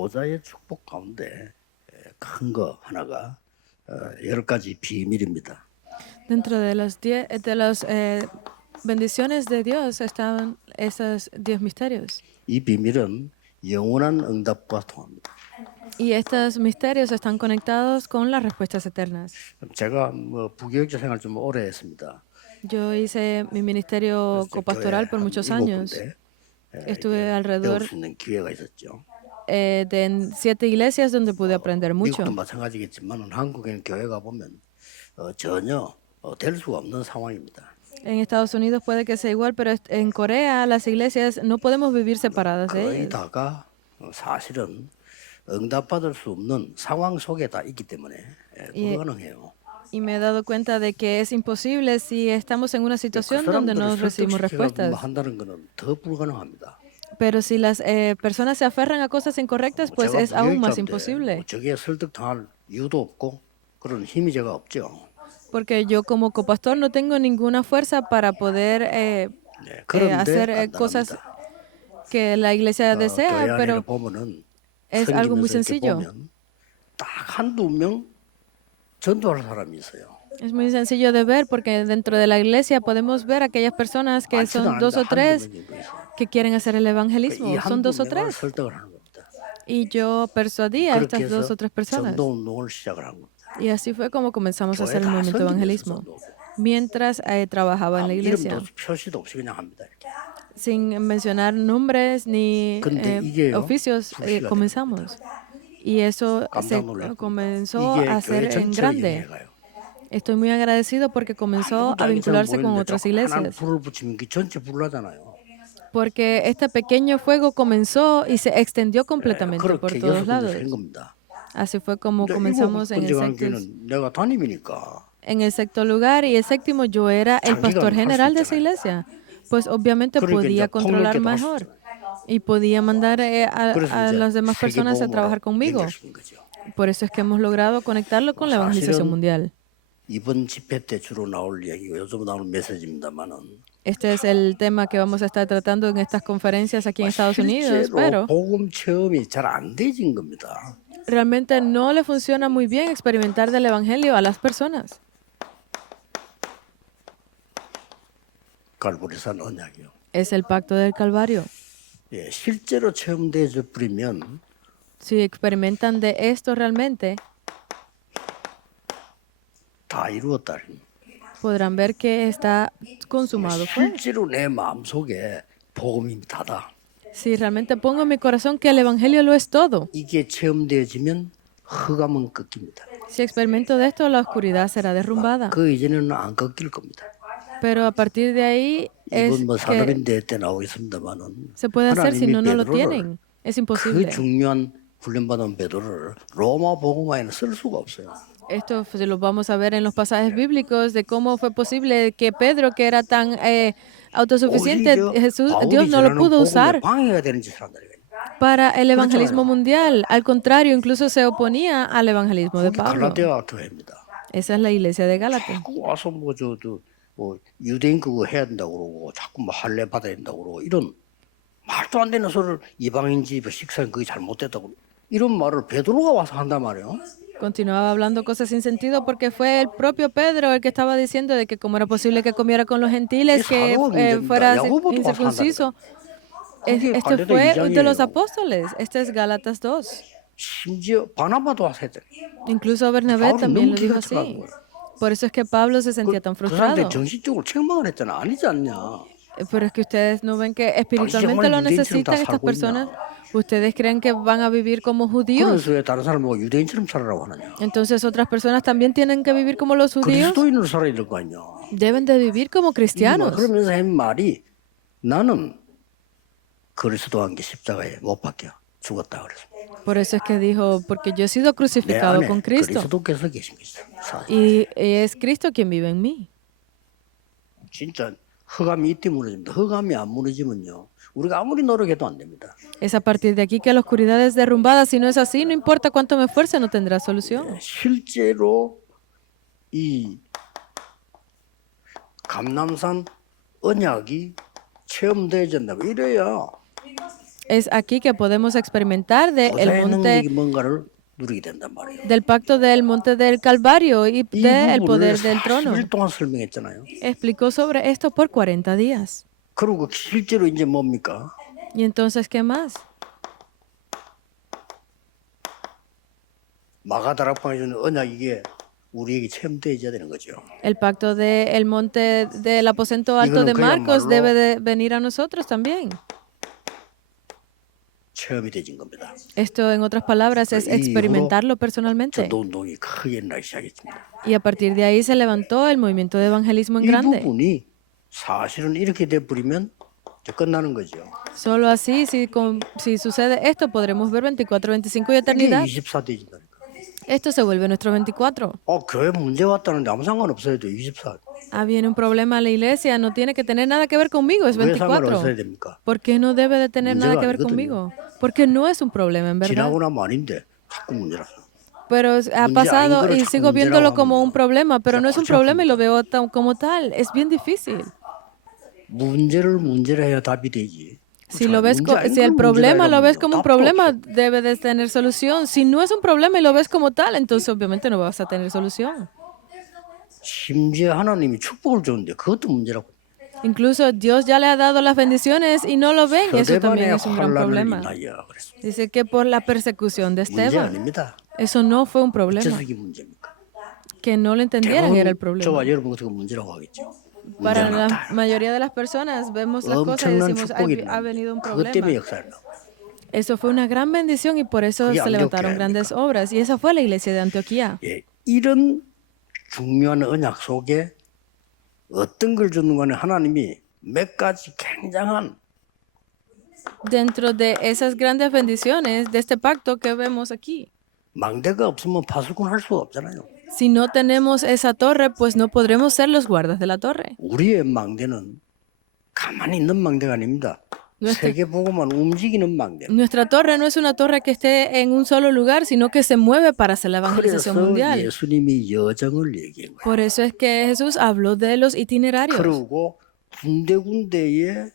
보좌의 축복 가운데 큰 거 하나가 10가지 비밀입니다. Dentro de las bendiciones de Dios estaban esos 10 misterios. 이 비밀은 영원한 응답과 통합니다. Y estos misterios están conectados con las respuestas eternas. 제가 부교육자 생활 좀 오래 했습니다. Yo hice mi ministerio copastoral por muchos años. Estuve alrededor 배울 수 있는 기회가 있었죠. de 7 iglesias donde pude aprender mucho. 미국도 마찬가지겠지만 한국에는 교회가 보면 전혀 될 수가 없는 상황입니다. En Estados Unidos puede que sea igual, pero en Corea las iglesias no podemos vivir separadas de 거의 ellas. 다가 사실은 응답받을 수 없는 상황 속에 다 있기 때문에 불가능해요. Y me he dado cuenta de que es imposible si estamos en una situación donde no recibimos respuestas. 한다는 것은 더 불가능합니다. Pero si las personas se aferran a cosas incorrectas, pues es aún más imposible. 저게 설득당할 이유도 없고 그런 힘이 제가 없죠. Porque yo como copastor no tengo ninguna fuerza para poder hacer cosas que la iglesia desea, pero es algo muy sencillo. 딱 한두 명 전도할 사람이 있어요. Es muy sencillo de ver porque dentro de la iglesia podemos ver aquellas personas que son 2 o 3 que quieren hacer el evangelismo. Son 2 o 3. Y yo persuadí a estas 2 o 3 personas. Y así fue como comenzamos a hacer el movimiento de evangelismo. Mientras trabajaba en la iglesia. Sin mencionar nombres ni oficios, comenzamos. Y eso se comenzó a hacer en grande. Estoy muy agradecido porque comenzó a vincularse con otras iglesias. Porque este pequeño fuego comenzó y se extendió completamente por todos lados. Así fue como comenzamos en el sexto lugar, y el séptimo yo era el pastor general de esa iglesia. Pues obviamente podía controlar mejor y podía mandar a las demás personas a trabajar conmigo. Por eso es que hemos logrado conectarlo con la evangelización mundial. Este es el tema que vamos a estar tratando en estas conferencias aquí en Estados Unidos, pero realmente no le funciona muy bien experimentar del evangelio a las personas. Es el pacto del Calvario. Si experimentan de esto realmente, podrán ver que está consumado. Si realmente pongo en mi corazón que el evangelio lo es todo. Si experimento de esto, la oscuridad será derrumbada. Pero a partir de ahí es que se puede hacer, si no, no lo tienen. Es imposible. Esto lo vamos a ver en los pasajes bíblicos de cómo fue posible que Pedro, que era tan autosuficiente, Dios no lo pudo usar para el evangelismo mundial. Al contrario, incluso se oponía al evangelismo de Pablo. Esa es la iglesia de Gálatas. 유대인 그거 해야 된다고 그러고 자꾸 뭐 할례 받아야 된다고 그러고 이런 말도 안 되는 소리를 이방인 집 식사는 그게 잘못됐다고 이런 말을 베드로가 와서 한단 말이에요. Continuaba hablando cosas sin sentido porque fue el propio Pedro el que estaba diciendo de que cómo era posible que comiera con los gentiles, que fuera incircunciso. Esto fue de los apóstoles. Este es Gálatas 2. Incluso Bernabé también lo dijo así. Por eso es que Pablo se sentía tan frustrado. Pero es que ustedes no ven que espiritualmente lo necesitan estas personas. ¿Ustedes creen que van a vivir como judíos? Entonces otras personas también tienen que vivir como los judíos. Deben de vivir como cristianos. Por eso es que dijo, porque yo he sido crucificado con Cristo. Y es Cristo quien vive en mí. Es a partir de aquí que la oscuridad es derrumbada. Si no es así, no importa cuánto me esfuerce, no tendrá solución. Es aquí que podemos experimentar 보좌의 능력이 뭔가를 누리게 된단 말이에요. del pacto del monte del Calvario y 이 del 부분을 poder del trono. 40일 동안 설명했잖아요. Explicó sobre esto por 40 días. 그리고 실제로 이제 뭡니까? ¿Y entonces qué más? 마가다락방에 주는 언약 이게 우리에게 체험되어야 되는 거죠. El pacto del monte del aposento alto de Marcos debe de venir a nosotros también. 체험이 되진 겁니다. Esto, en otras palabras, es experimentarlo personalmente. 전도 운동이 크게 일어나기 시작했습니다. Y a partir de ahí se levantó el movimiento de evangelismo en 이 grande. 부분이 사실은 이렇게 돼버리면 이제 끝나는 거죠. Solo así, si sucede esto, podremos ver 24, 25 y 이게 eternidad. 24 되진다니까. Esto se vuelve nuestro 24. 교회 문제 왔다는데 아무 상관없어야 돼. 24. Viene un problema a la iglesia, no tiene que tener nada que ver conmigo, es 왜 상관없어야 24. 됩니까? ¿Por qué no debe de tener nada que ver 아니거든요. conmigo? Porque no es un problema, en verdad. 지나고 나면 아닌데 자꾸 문제라서. Pero ha 문제 pasado 아닌 거를 y 자꾸 sigo viéndolo 문제라고 como 하면 un problema, pero no es un 골치 problema y lo 아픕니다. veo como tal. Es bien difícil. 문제를 문제라 해야 답이 되지. Si el problema lo ves como un problema, debe de tener solución. Si no es un problema y lo ves como tal, entonces obviamente no vas a tener solución. 심지어 하나님이 축복을 줬는데 그것도 문제라고. Incluso Dios ya le ha dado las bendiciones y no lo ven. Eso también 서대반의 es un gran 환란을 problema. 인하여 그랬습니다. Dice que por la persecución de 문제 Esteban. 아닙니다. Eso no fue un problema. 어째서 이게 문제입니까? Que no lo entendieran era el 대부분 problema. 저와 여러분 같은 거 문제라고 하겠죠. Para 문제가 la 많다. mayoría de las personas vemos las cosas y 엄청난 decimos, 축복이 ha venido un 그것 때문에 problema. 역사를 나고. Eso fue una gran bendición y por eso 그게 se levantaron 안티오키아입니까? grandes obras. Y esa fue la iglesia de Antioquía. 예, 이런 중요한 언약 속에 어떤 걸 줬는 간에 하나님이 몇 가지 굉장한 Dentro de esas grandes bendiciones de este pacto que vemos aquí. 망대가 없으면 파수꾼 할 수가 없잖아요. Si no tenemos esa torre, pues no podremos ser los guardas de la torre. 우리의 망대는 가만히 있는 망대가 아닙니다. 세계 보고만 움직이는 망대. Nuestra torre no es una torre que esté en un solo lugar, sino que se mueve para hacer la evangelización 그래서 mundial. 예수님이 여정을 얘기한 거예요. Por eso es que Jesús habló de los itinerarios. 그리고 군데군데에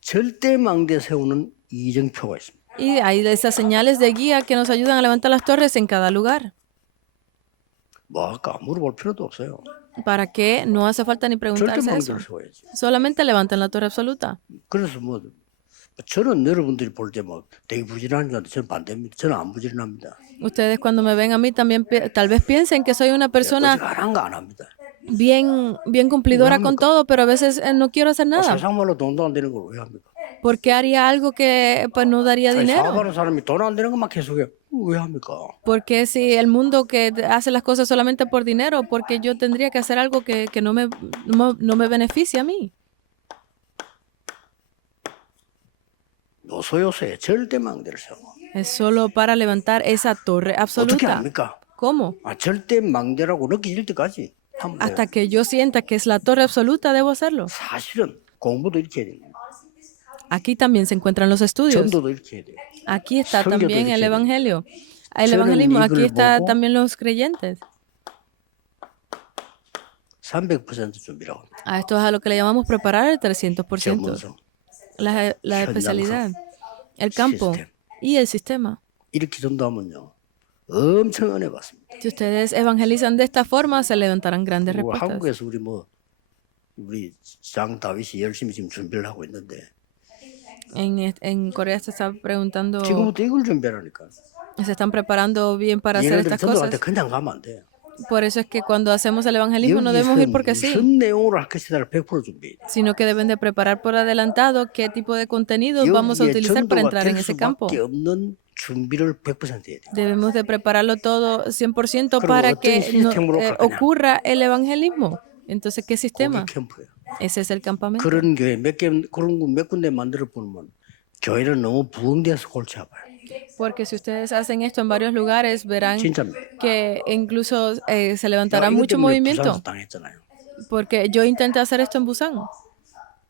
절대 망대 세우는 이정표가 있습니다. Y hay esas señales de guía que nos ayudan a levantar las torres en cada lugar. 뭐 아까 물어볼 필요도 없어요. ¿Para qué? No hace falta ni 절대 preguntarse eso. 망대를 세워야지. Solamente levantan la torre absoluta. 그래서 뭐 저는 여러분들이 볼 때 뭐 되게 부지런한 줄 알았는데 저는 반대입니다. 저는 안 부지런합니다. Ustedes cuando me ven a mí también tal vez piensen que soy una persona 부지런한 거 안 합니다. bien cumplidora con todo, pero a veces no quiero hacer nada. 세상 말로 돈도 안 되는 걸 왜 합니까? ¿Por qué haría algo que pues no daría dinero? 사업하는 사람이 돈 안 되는 것만 계속해. 왜 합니까? Porque si el mundo que hace las cosas solamente por dinero, porque yo tendría que hacer algo que no me beneficie a mí. 요소요소에 절대 망대를 세워. Es solo para levantar esa torre 어떻게 absoluta. 합니까? ¿Cómo? 절대 망대라고 느껴질 때까지 하면 돼요. Hasta que yo sienta que es la torre absoluta, debo hacerlo. 사실은 공부도 이렇게 해야 돼요. Aquí también se encuentran los estudios. 전도도 이렇게 해야 돼요. Aquí está 설교도 también el 이렇게 해야 돼요. evangelio. El 저는 evangelismo, aquí 이걸 está 보고 también los creyentes. 300% 준비라고 합니다. A esto es a lo que le llamamos preparar el 300%. 전문성. La especialidad, el campo 시스템. y el sistema. 이렇게 전도하면요. 엄청 은혜 받습니다. Si ustedes evangelizan de esta forma, se levantarán grandes 뭐 respuestas. 한국에서 우리 장 다윗이 열심히 지금 준비를 하고 있는데 En Corea se está preguntando, 지금부터 이걸 준비하라니까. se están preparando bien para hacer 얘네들 estas 전도할 때 cosas. 그냥 가면 안 돼. Por eso es que cuando hacemos el evangelismo no debemos ir porque sí, 무슨 내용으로 할 것이다를 100% 준비해. sino que deben de preparar por adelantado qué tipo de contenidos vamos a 여기에 utilizar para 전도가 entrar en 될 ese campo. 수밖에 없는 준비를 100% 해야 돼. Debemos de prepararlo todo 100% 그럼 para 어떤 que 시스템으로 갈 거냐? ocurra el evangelismo. Entonces, ¿qué 거기 sistema? 캠프예요. Ese es el campamento. 그런 교회 몇 군데 만들어 보면 교회는 너무 부흥돼서 골치 아파요. Porque si ustedes hacen esto en varios lugares, verán 진짜입니다. que incluso se levantará 이것 mucho 때문에 movimiento. 부산에서 당했잖아요. Porque yo intenté hacer esto en Busan.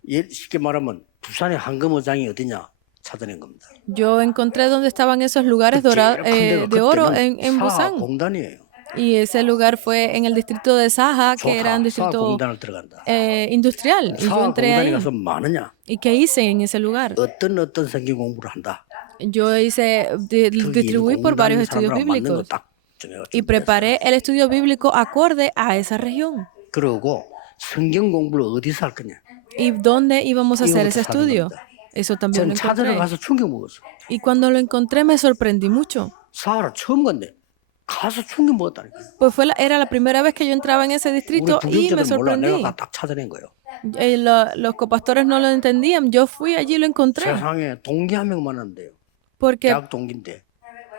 쉽게 말하면 부산의 황금어장이 어디냐 찾아낸 겁니다. Yo encontré dónde estaban esos lugares de oro en Busan. 공단이에요. Y ese lugar fue en el distrito de Saja, que era un distrito 사업공단을 들어간다. industrial. Y yo entré 사업공단에 ahí. 가서 뭐 하느냐? ¿Y qué hice en ese lugar? 어떤 성경 공부를 한다. Yo distribuí por varios estudios bíblicos y preparé el estudio bíblico acorde a esa región. 그러고 성경 공부를 어디서 할 거냐? ¿Y dónde íbamos a hacer ese estudio? Eso también lo 전 찾으러 encontré. 가서 충격 먹었어. Y cuando lo encontré me sorprendí mucho. 사하라 처음 건데 가서 충격 먹었다니까. Pues era la primera vez que yo entraba en ese distrito y me 부교육자들 몰라. sorprendí. 내가 딱 찾아낸 거예요. Los copastores no lo entendían. Yo fui allí y lo encontré. 세상에 동기 한 명 만났는데요. Porque 대학 동기인데.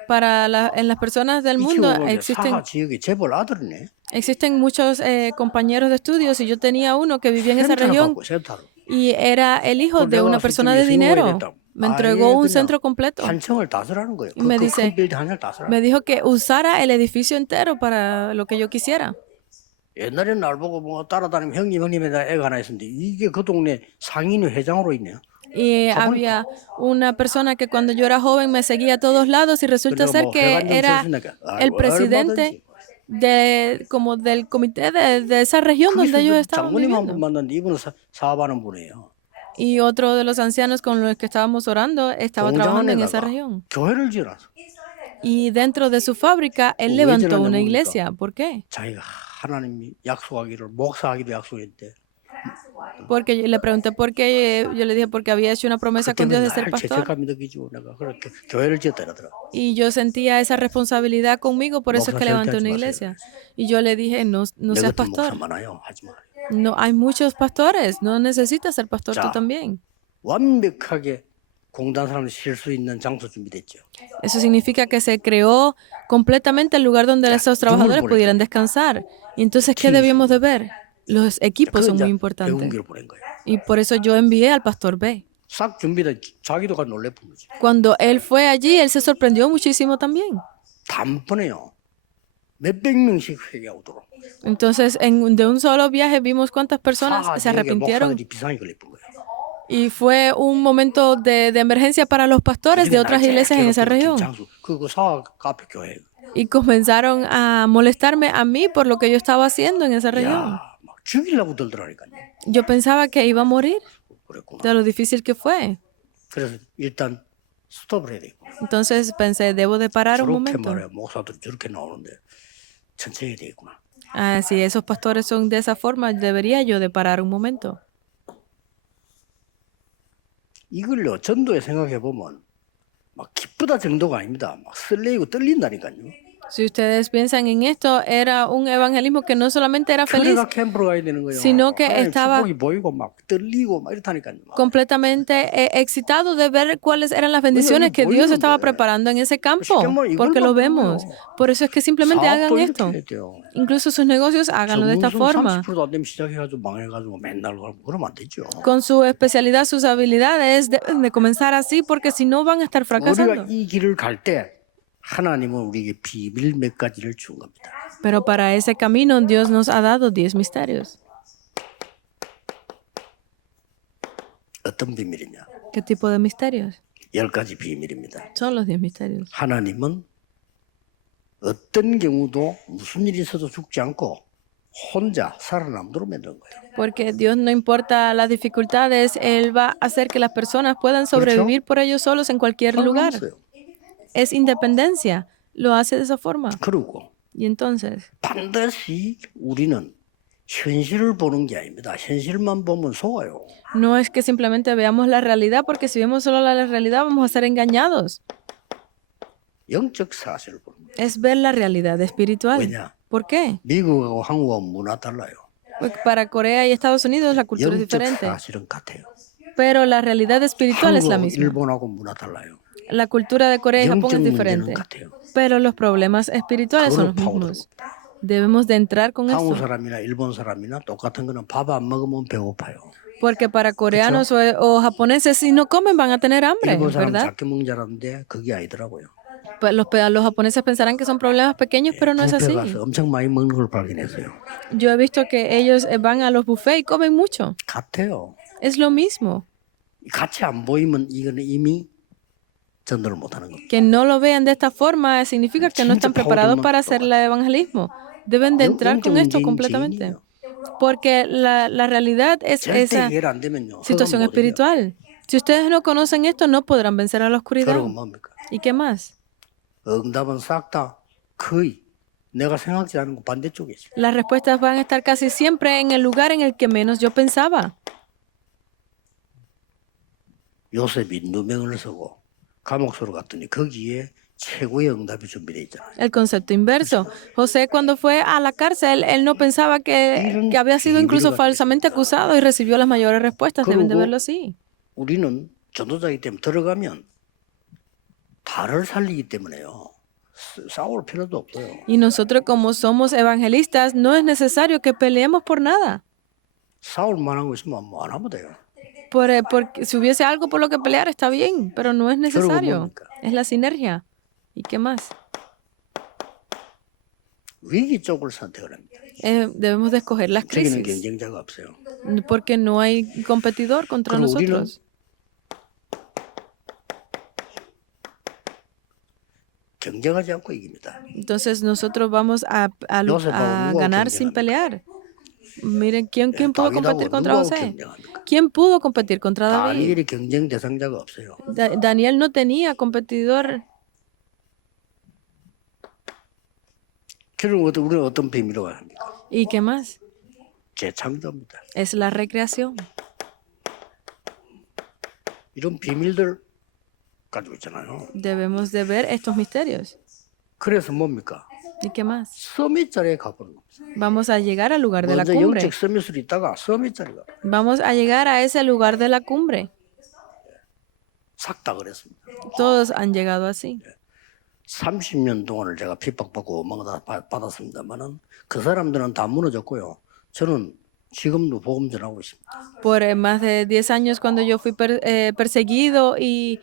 en las personas del mundo 사하 지역에 재벌 아들이네. existen muchos compañeros de estudios y yo tenía uno que vivía en esa región y era el hijo de una persona de dinero. Me entregó un centro completo 한층을 다 쓰라는 거예요. y me dijo que usara el edificio entero para lo que yo quisiera. 옛날에 날 보고 뭐 따라다니면 형님에다 애가 하나 있었는데 이게 그 동네 상인회 회장으로 있네요. Y había una persona que cuando yo era joven me seguía a todos lados y resulta ser que era el presidente como del comité de esa región donde ellos estaban viviendo. 만났는데 이분은 사업하는 분이에요. Y otro de los ancianos con los que estábamos orando estaba trabajando en esa región. 교회를 지어놨어. Y dentro de su fábrica, él levantó una iglesia. ¿Por qué? 자기가 하나님이 약속하기를 목사하기도 약속했대. Porque yo le pregunté por qué, yo le dije porque había hecho una promesa con Dios de ser pastor. Y yo sentía esa responsabilidad conmigo, por eso es que levanté una iglesia. Y yo le dije, no seas pastor. No, hay muchos pastores, no necesitas ser pastor tú también. Eso significa que se creó completamente el lugar donde esos trabajadores pudieran descansar. Y entonces, ¿qué debíamos de ver? Los equipos son muy importantes. Y por eso yo envié al pastor B. Cuando él fue allí, él se sorprendió muchísimo también. Entonces, de un solo viaje vimos cuántas personas se arrepintieron. Y fue un momento de emergencia para los pastores de otras iglesias en esa región. Y comenzaron a molestarme a mí por lo que yo estaba haciendo en esa región. Yo pensaba que iba a morir de lo difícil que fue. Entonces pensé, debo de parar un momento. Si esos pastores son de esa forma, debería yo de parar un momento. 이걸요 전도에 생각해 보면 막 기쁘다 정도가 아닙니다. 막 설레이고 떨린다니까요. Si ustedes piensan en esto, era un evangelismo que no solamente era feliz, sino que estaba completamente excitado de ver cuáles eran las bendiciones que Dios estaba preparando en ese campo, porque lo vemos. Por eso es que simplemente hagan esto. Incluso sus negocios, háganlo de esta forma. Con su especialidad, sus habilidades, deben de comenzar así, porque si no van a estar fracasando. Pero para ese camino Dios nos ha dado 10 misterios. ¿Qué tipo de misterios? 10가지 비밀입니다. Son los 10 misterios. 하나님은 어떤 경우도 무슨 일이 있어도 죽지 않고 혼자 살아남도록 만든 거예요. Porque Dios, no importa las dificultades, Él va a hacer que las personas puedan sobrevivir por ellos solos en cualquier lugar. Es independencia. Lo hace de esa forma. 그리고 Y entonces, 반드시 우리는 현실을 보는 게 아닙니다. 현실만 보면 속아요. No es que simplemente veamos la realidad, porque si vemos solo la realidad vamos a ser engañados. 영적 사실을 보는 거예요. Es ver la realidad espiritual. 왜냐? ¿Por qué? 미국하고 한국하고 문화 달라요. Porque para Corea y Estados Unidos la cultura es 영적 diferente. 사실은 같아요. Pero la realidad espiritual es la 한국하고 misma. 일본하고 문화 달라요. La cultura de Corea y Japón 영적 es 문제는 diferente. 같아요. Pero los problemas espirituales son los mismos. Debemos de entrar con 한국 esto. 사람이나 일본 사람이나 똑같은 거는 밥 안 먹으면 배고파요. Porque para coreanos o japoneses, si no comen van a tener hambre, 일본 사람 ¿verdad? 작게 먹는 줄 알았는데 그게 아니더라고요. Pues los japoneses pensarán que son problemas pequeños, pero no es así. 뷔페 가서 엄청 많이 먹는 걸 발견했어요. Yo he visto que ellos van a los buffets y comen mucho. 같아요. Es lo mismo. 같이 안 보이면 이거는 이미 전도를 못하는 겁니다. Que no lo vean de esta forma significa que no están preparados para hacer el evangelismo. Deben de entrar con esto completamente. Porque la realidad es esa 해결 안 되면요. situación 흑암 못 이겨요. espiritual. Si ustedes no conocen esto, no podrán vencer a la oscuridad. 결국은 뭡니까? ¿Y qué más? 응답은 싹 다 거의 내가 생각지 않은 거 반대쪽에 있어요. Las respuestas van a estar casi siempre en el lugar en el que menos yo pensaba. 요셉이 누명을 쓰고 감옥소로 갔더니 거기에 최고의 응답이 준비되어 있잖아요. El concepto inverso. José cuando fue a la cárcel, él no pensaba que había sido incluso falsamente acusado y recibió las mayores respuestas. Deben de verlo así. 우리는 전도자이기 때문에 들어가면 달을 살리기 때문에요. 싸울 필요도 없어요. Y nosotros como somos evangelistas, no es necesario que peleemos por nada. 싸울 만한 거 있으면 뭐 안 하면 돼요. Porque si hubiese algo por lo que pelear está bien, pero no es necesario. Es la sinergia. ¿Y qué más? 위기 쪽을 선택을 합니다. Debemos de escoger las 저기는 crisis, 경쟁자가 없어요. porque no hay competidor contra 그리고 우리는 nosotros. 경쟁하지 않고 이깁니다. Entonces nosotros vamos a ganar sin pelear. Miren, ¿quién pudo competir contra José? ¿Quién pudo competir contra David? 다니엘이 경쟁 대상자가 없어요. Daniel no tenía competidor. 결국 우리는 어떤 비밀로 합니까? ¿Y qué más? 재창조입니다. Es la recreación. 이런 비밀들 가지고 있잖아요. Debemos de ver estos misterios. 그래서 뭡니까? ¿Y qué más? 서밋 자리에 가보는 겁니다. Vamos a llegar al lugar de la 먼저 cumbre. 영적 서밋을 있다가 서밋 자리가 Vamos a llegar a ese lugar de la cumbre. 싹 다 그랬습니다. Todos han llegado así. 30년 동안을 제가 핍박받고 뭔가 다 받았습니다만은 그 사람들은 다 무너졌고요. 저는 지금도 복음 전하고 있습니다. Por más de 10 años cuando yo fui perseguido y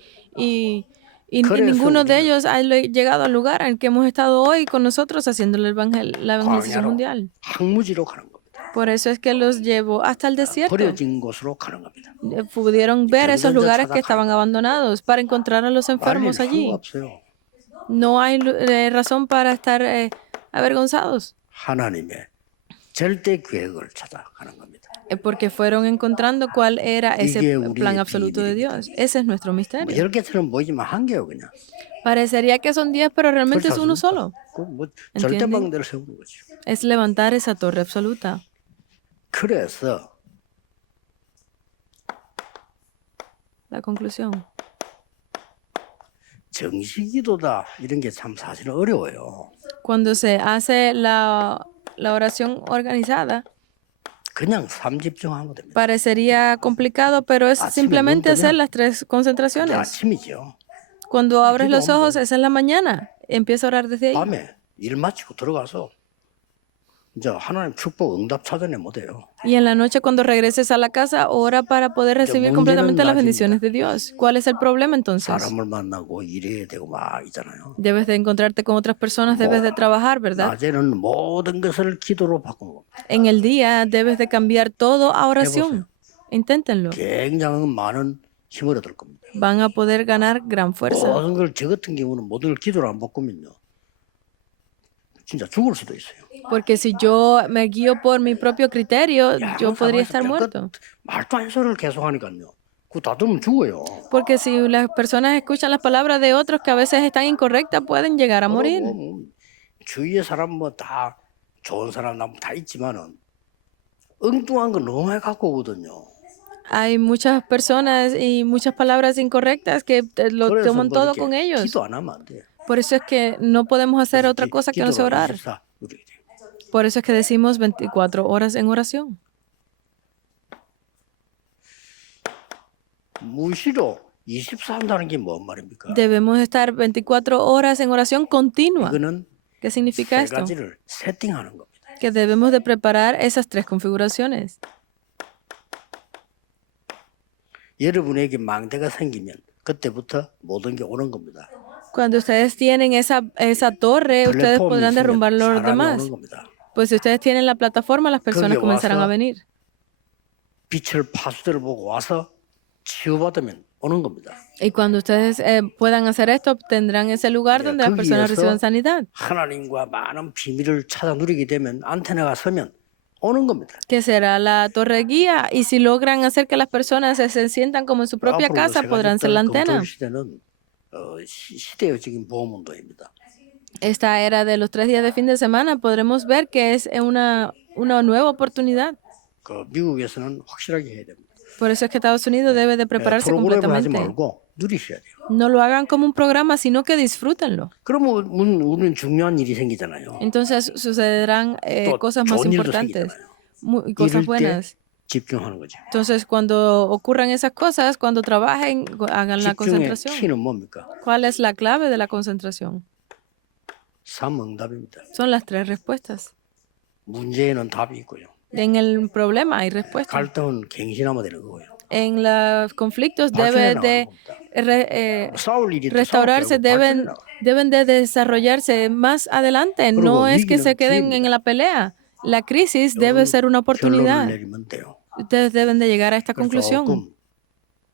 ninguno de ellos ha llegado al lugar en que hemos estado hoy con nosotros haciendo la evangelización mundial. 항무지로 가는 겁니다. Por eso es que los llevo hasta el desierto. 버려진 곳으로 가는 겁니다. Pudieron ver esos lugares que estaban abandonados para encontrar a los enfermos 말릴 allí. 수가 없어요. No hay razón para estar avergonzados. 하나님의 절대 계획을 찾아가는 겁니다. Porque fueron encontrando cuál era ese 이게 우리의 plan absoluto de Dios. Ese es nuestro 뭐 misterio. 10개처럼 보이지만 한 개요 그냥. Parecería que son 10, pero realmente es uno solo. 뭐 절대방대를 세우는 거죠. Es levantar esa torre absoluta. 그래서 La conclusión. 정식기도다 이런 게 참 사실은 어려워요. Cuando se hace la oración organizada, 그냥 삶 집중하면 됩니다. parecería complicado, pero es simplemente hacer las 3 concentraciones. 아침이죠. Cuando abres los ojos, esa es la mañana. Empieza a orar desde ahí. 밤에 일 마치고 들어가서 이제 하나님 축복 응답 찾아내 못해요. Y en la noche, cuando regreses a la casa, ora para poder recibir completamente las bendiciones de Dios. ¿Cuál es el problema entonces? 사람을 만나고 일해야 되고 막 있잖아요. Debes de encontrarte con otras personas, debes de trabajar, ¿verdad? 낮에는 모든 것을 기도로 바꾸는 겁니다. En el día debes de cambiar todo a oración. Inténtenlo. 굉장히 많은 힘을 얻을 겁니다. Van a poder ganar gran fuerza. 모든 걸 저 같은 경우는 모든 걸 기도로 안 바꾸면요. 진짜 죽을 수도 있어요. Porque si yo me guío por mi propio criterio, yo podría estar muerto. 말도 안 소리를 계속 하니까요. 그거 다 들으면 죽어요. Porque si las personas escuchan las palabras de otros que a veces están incorrectas, pueden llegar a morir. 주위의 사람 뭐 다 좋은 사람 다 있지만은 엉뚱한 거 너무 많이 갖고 오거든요. Hay muchas personas y muchas palabras incorrectas que lo toman todo con ellos. 기도 안 하면 안 돼. Por eso es que no podemos hacer otra cosa que no sea orar. Por eso es que decimos 24 horas en oración. 무시로 24 한다는 게 뭔 말입니까? Debemos estar 24 horas en oración continua. 이거는 ¿Qué significa 세 esto? 가지를 세팅하는 겁니다. Que debemos de preparar esas 3 configuraciones. 여러분에게 망대가 생기면 그때부터 모든 게 오는 겁니다. Cuando ustedes tienen esa torre, ustedes podrán derrumbar los demás. Pues si ustedes tienen la plataforma, las personas comenzarán a venir. 빛을 파수대를 보고 와서 치유받으면 오는 겁니다. Y cuando ustedes puedan hacer esto, obtendrán ese lugar donde las personas reciban sanidad. 하나님과 많은 비밀을 찾아 누리게 되면 안테나가 서면 오는 겁니다. Que será la torre guía. Y si logran hacer que las personas se sientan como en su propia casa, podrán ser la antena. 시대는 시대적인 보험운동입니다. Esta era de los 3 días de fin de semana, podremos ver que es una nueva oportunidad. 그 미국에서는 확실하게 해야 됩니다. Por eso es que Estados Unidos debe de prepararse 프로그램을 하지 completamente. 말고 누리셔야 돼요. No lo hagan como un programa, sino que disfrútenlo. 그러면 우리는 중요한 일이 생기잖아요. Entonces sucederán cosas más 좋은 일도 importantes, 생기잖아요. cosas 이럴 때 buenas. 집중하는 거죠. Entonces, cuando ocurran esas cosas, cuando trabajen, hagan la 집중의 concentración. 키는 뭡니까? ¿Cuál es la clave de la concentración? 3응답입니다. Son las 3 respuestas. 문제에는 답이 있고요. En el problema hay respuestas. 갈등은 갱신하면 되는 거고요. En los conflictos 발전해 debe de 나가는 겁니다. 싸울 일이 있다, restaurarse, 싸울 때 deben 발전해 나가요. de desarrollarse más adelante. No es que se queden en la pelea. La crisis debe ser una oportunidad. 결론을 내리면 돼요. Ustedes deben de llegar a esta conclusión. 조금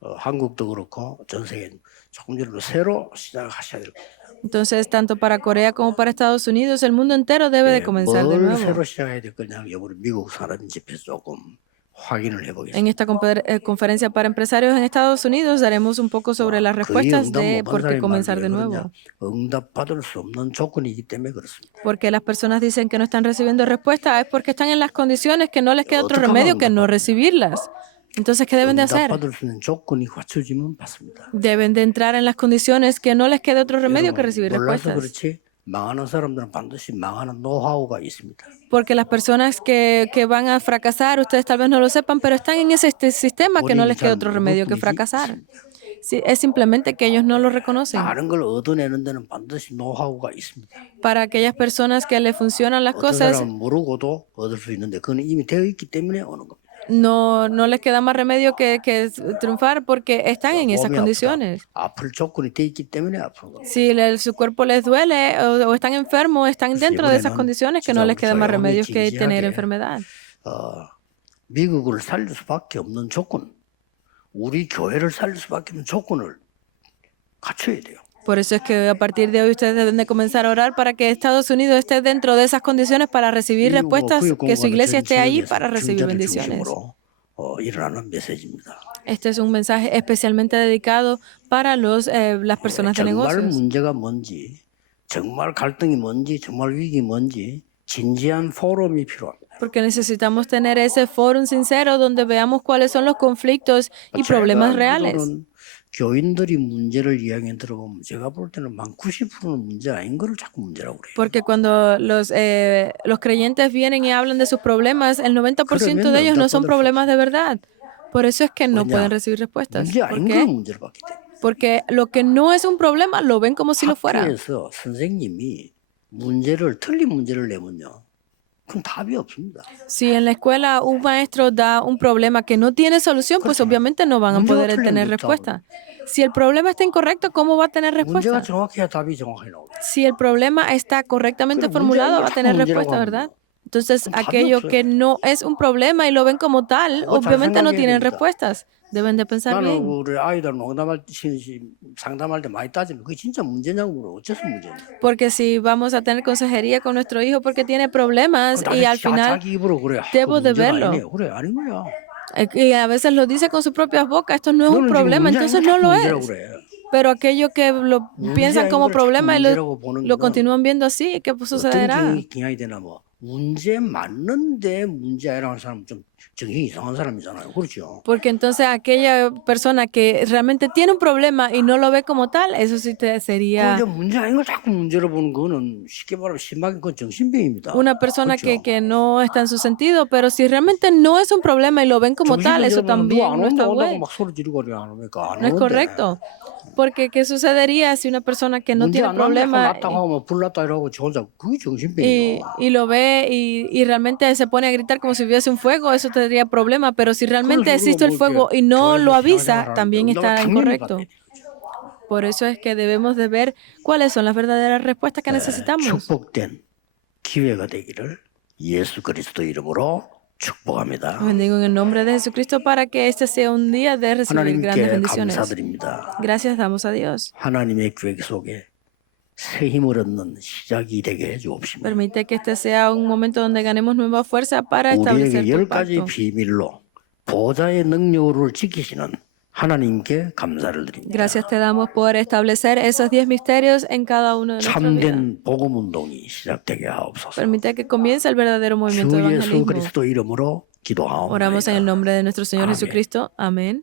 한국도 그렇고 전 세계 조금 전으로 새로 시작하셔야 될 겁니다. Entonces, tanto para Corea como para Estados Unidos, el mundo entero debe de comenzar de 뭘 nuevo. 새로 시작해야 될 거냐 여부를 미국 사람 집에서 조금 확인을 해보겠습니다. En esta conferencia para empresarios en Estados Unidos daremos un poco sobre las respuestas de por qué comenzar de nuevo. 응답받을 수 없는 조건이기 때문에 그렇습니다. Porque las personas dicen que no están recibiendo respuesta es porque están en las condiciones que no les queda otro remedio que no recibirlas. Entonces, ¿qué deben de hacer? 응답받을 수 있는 조건이 갖춰지면 받습니다. Deben de entrar en las condiciones que no les quede otro remedio que recibir 몰라서 respuestas. 그렇지 망하는 사람들은 반드시 망하는 노하우가 있습니다. Porque las personas que van a fracasar, ustedes tal vez no lo sepan, pero están en ese sistema que no les queda otro remedio que fracasar. Sí, es simplemente que ellos no lo reconocen. 다른 걸 얻어내는 데는 반드시 노하우가 있습니다. Para aquellas personas que les funcionan las 어떤 cosas, 사람은 모르고도 얻을 수 있는데 그건 이미 되어 있기 때문에 오는 겁니다. no les queda más remedio que triunfar porque están en esas 몸이 condiciones. 아플 조건이 되어 있기 때문에 아픈 겁니다. Si su cuerpo les duele o están enfermos, están dentro de esas condiciones que no les queda más remedio que tener enfermedad. 미국을 살릴 수밖에 없는 조건, 우리 교회를 살릴 수밖에 없는 조건을 갖춰야 돼요. Por eso es que a partir de hoy ustedes deben de comenzar a orar para que Estados Unidos esté dentro de esas condiciones para recibir respuestas, que su iglesia esté ahí para recibir bendiciones. 일어나는 메시지입니다. Este es un mensaje especialmente dedicado para las personas de 정말 negocios. 문제가 뭔지, 정말 갈등이 뭔지, 정말 위기 뭔지 진지한 포럼이 필요합니다. Porque necesitamos tener ese foro sincero donde veamos cuáles son los conflictos y problemas reales. 교인들이 문제를 이야기 들어보면 제가 볼 때는 한 90%는 문제 아닌 거를 자꾸 문제라고 그래요. Porque cuando los creyentes vienen y hablan de sus problemas, el 90% de ellos no son problemas de verdad. Por eso es que no pueden recibir respuestas. 문제 ¿Por 아닌 qué? 걸 문제로 봤기 때문에. Porque lo que no es un problema lo ven como si lo fuera. 학교에서 선생님이 틀린 문제를 내면요. 그럼 답이 없습니다. Si en la escuela un maestro da un problema que no tiene solución, pues obviamente no van a poder tener respuesta. Si el problema está incorrecto, ¿cómo va a tener respuesta? 문제가 정확해야 답이 정확하게 나오죠. Si el problema está correctamente formulado, va a tener respuesta, ¿verdad? Entonces, aquello que no es un problema y lo ven como tal, obviamente no tienen respuestas. Deben de pensar 나는 bien. 우리 아이들 상담할 때 많이 따지면 그게 진짜 문제냐고 물어. 어째서 문제냐. Porque si vamos a tener consejería con nuestro hijo porque tiene problemas y al final 자기 입으로 그래. debo de verlo. 그래 아닌 거야. Y a veces lo dice con sus propias bocas, esto no es un 너는 지금 problema, 문제 entonces 아닌 no lo 문제라고 es. 그래. Pero aquello que lo piensan como problema y lo lo continúan viendo así, ¿qué sucederá? 경향이 되나 뭐 문제 맞는데 문제 아니라고 하는 사람은 좀 정신이 이상한 사람이잖아요. 그렇죠? Porque entonces aquella persona que realmente tiene un problema y no lo ve como tal, eso sí sería 근데 문제 아닌 걸 자꾸 문제로 보는 거는 쉽게 말하면 심하게 그건 정신병입니다. una persona 그렇죠? que no está en su sentido, pero si realmente no es un problema y lo ven como tal, eso también no está bueno. 막 소리 지르고 그래 안 오니까 안 No es 오는데. correcto. Porque ¿qué sucedería si una persona que no 문제 tiene 안 problema 났다고 하면 불났다 이러고 저 혼자 그게 정신병이에요. y lo ve y realmente se pone a gritar como si hubiese un fuego, eso tendría problema. Pero si realmente existe el fuego y no lo avisa, también está incorrecto. Por eso es que debemos de ver cuáles son las verdaderas respuestas que necesitamos. 축복된 기회가 되기를 예수 그리스도 이름으로 축복합니다. Bendigo en el nombre de Jesucristo para que este sea un día de recibir grandes 하나님께 bendiciones. 감사드립니다. Gracias damos a Dios. 하나님의 계획 속에 새 힘을 얻는 시작이 되게 해주옵시며 Permite que este sea un momento donde ganemos nueva fuerza para establecer 우리에게 tu 10가지 pacto. 비밀로 보좌의 능력으로 지키시는 하나님께 감사를 드립니다. Gracias te damos por establecer esos 10 misterios en cada uno de nuestras vidas. 참된 복음 운동이 시작되게 하옵소서. Permite que comience el verdadero movimiento 주 de 예수 evangelismo. 그리스도 이름으로 기도하옵나이다. Oramos en el nombre de nuestro Señor Amén. Jesucristo. Amén.